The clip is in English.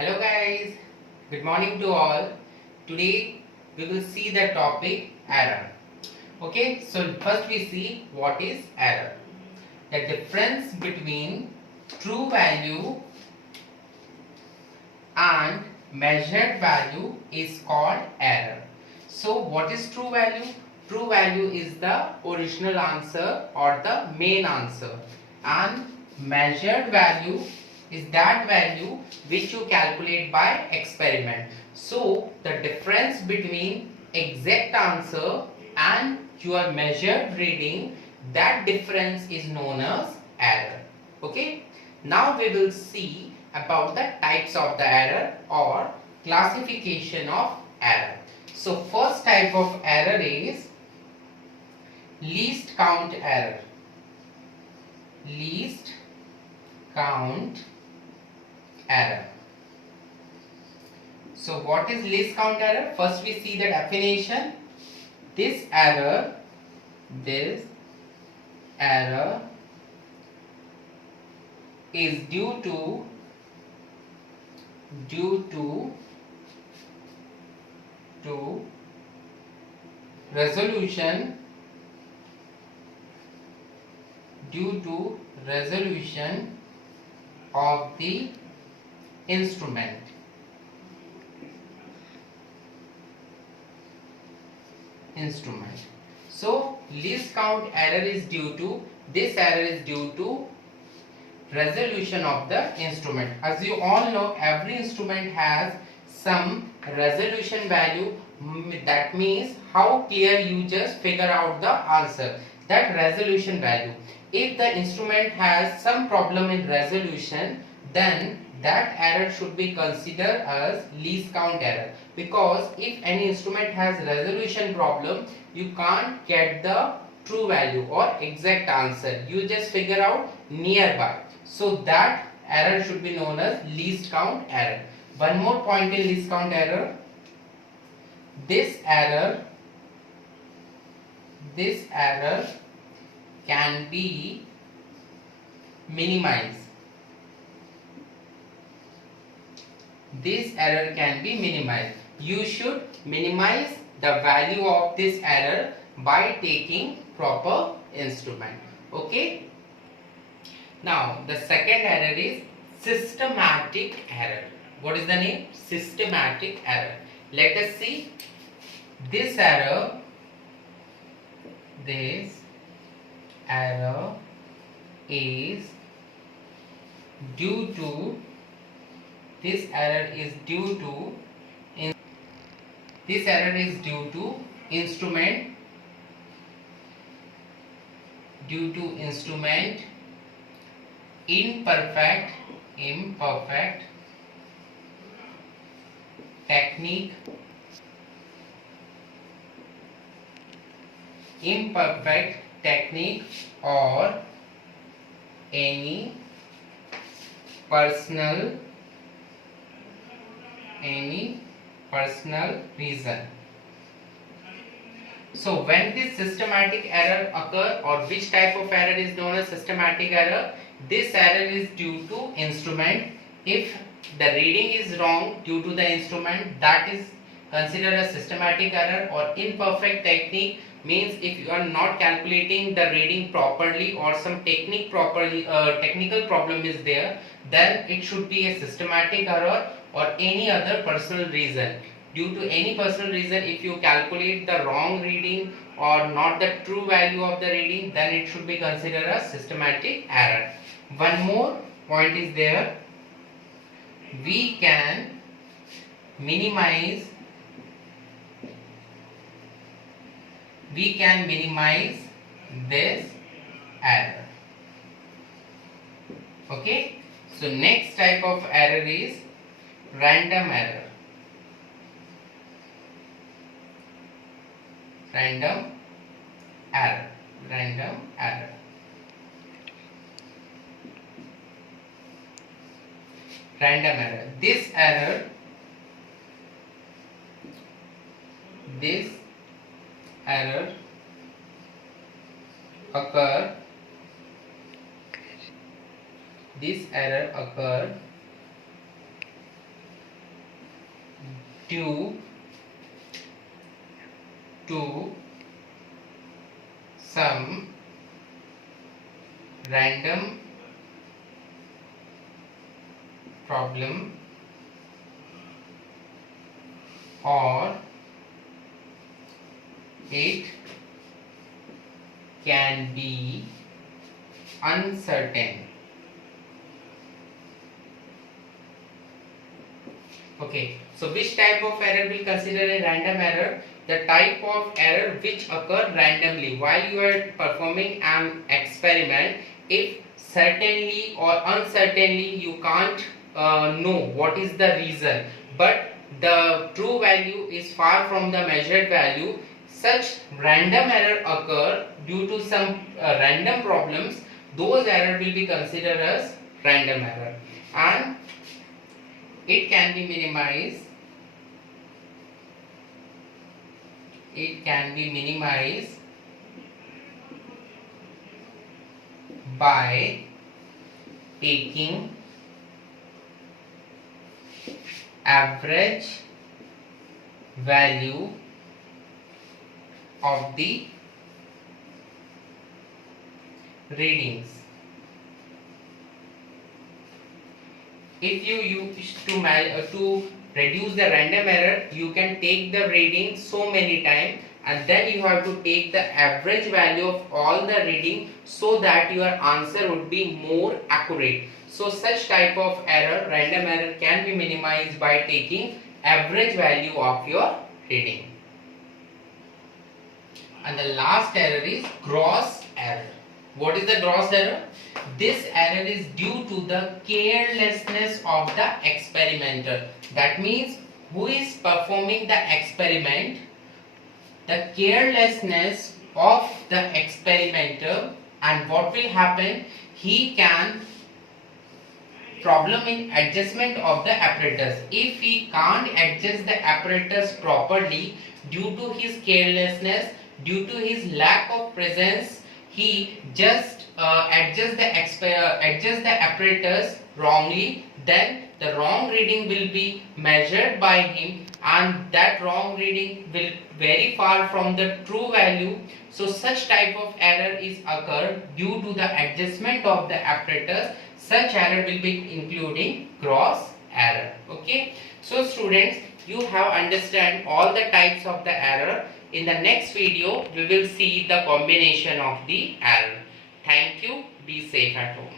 Hello guys, good morning to all. Today we will see the topic error. Okay, so first we see what is error. The difference between true value and measured value is called error. So what is true value? True value is the original answer or the main answer, and measured value is that value which you calculate by experiment. So the difference between exact answer and your measured reading, that difference is known as error. Okay, now we will see about the types of the error or classification of error. So first type of error is least count error. Least count error. So what is least count error? First we see the definition. This error is due to resolution of the instrument. So least count error is due to, this error is due to resolution of the instrument. As you all know, every instrument has some resolution value. That means how clear you just figure out the answer, that resolution value. If the instrument has some problem in resolution, then that error should be considered as least count error, because if any instrument has resolution problem, you can't get the true value or exact answer, you just figure out nearby. So that error should be known as least count error. One more point in least count error. This error can be minimized. This error can be minimized. You should minimize the value of this error by taking proper instrument. Okay. Now the second error is systematic error. What is the name? Systematic error. Let us see. This error is due to instrument imperfect technique or any personal reason. So when this systematic error occur, or which type of error is known as systematic error? This error is due to instrument. If the reading is wrong due to the instrument, that is considered a systematic error. Or imperfect technique means if you are not calculating the reading properly, or some technical problem is there, then it should be a systematic error. Or any other personal reason, due to any personal reason, if you calculate the wrong reading or not the true value of the reading, then it should be considered a systematic error. One more point is there. We can minimize this error. Okay. So next type of error is random error. Random error. This error occur due to some random problem, or it can be uncertain. Okay, so which type of error will consider a random error? The type of error which occur randomly while you are performing an experiment. If certainly or uncertainly you can't know what is the reason, but the true value is far from the measured value, such random error occur due to some random problems, those error will be considered as random error, and it can be minimized. It can be minimized by taking average value of the readings. If you use to reduce the random error, you can take the reading so many times, and then you have to take the average value of all the reading so that your answer would be more accurate. So such type of error, random error, can be minimized by taking average value of your reading. And the last error is gross error. What is the gross error? This error is due to the carelessness of the experimenter. That means who is performing the experiment, the carelessness of the experimenter, and what will happen, he can problem in adjustment of the apparatus. If he can't adjust the apparatus properly due to his carelessness, due to his lack of presence, he just adjust the apparatus wrongly, then the wrong reading will be measured by him, and that wrong reading will very far from the true value. So such type of error is occurred due to the adjustment of the apparatus. Such error will be including gross error. Okay, so students, you have understand all the types of the error. In the next video, we will see the combination of the error. Thank you. Be safe at home.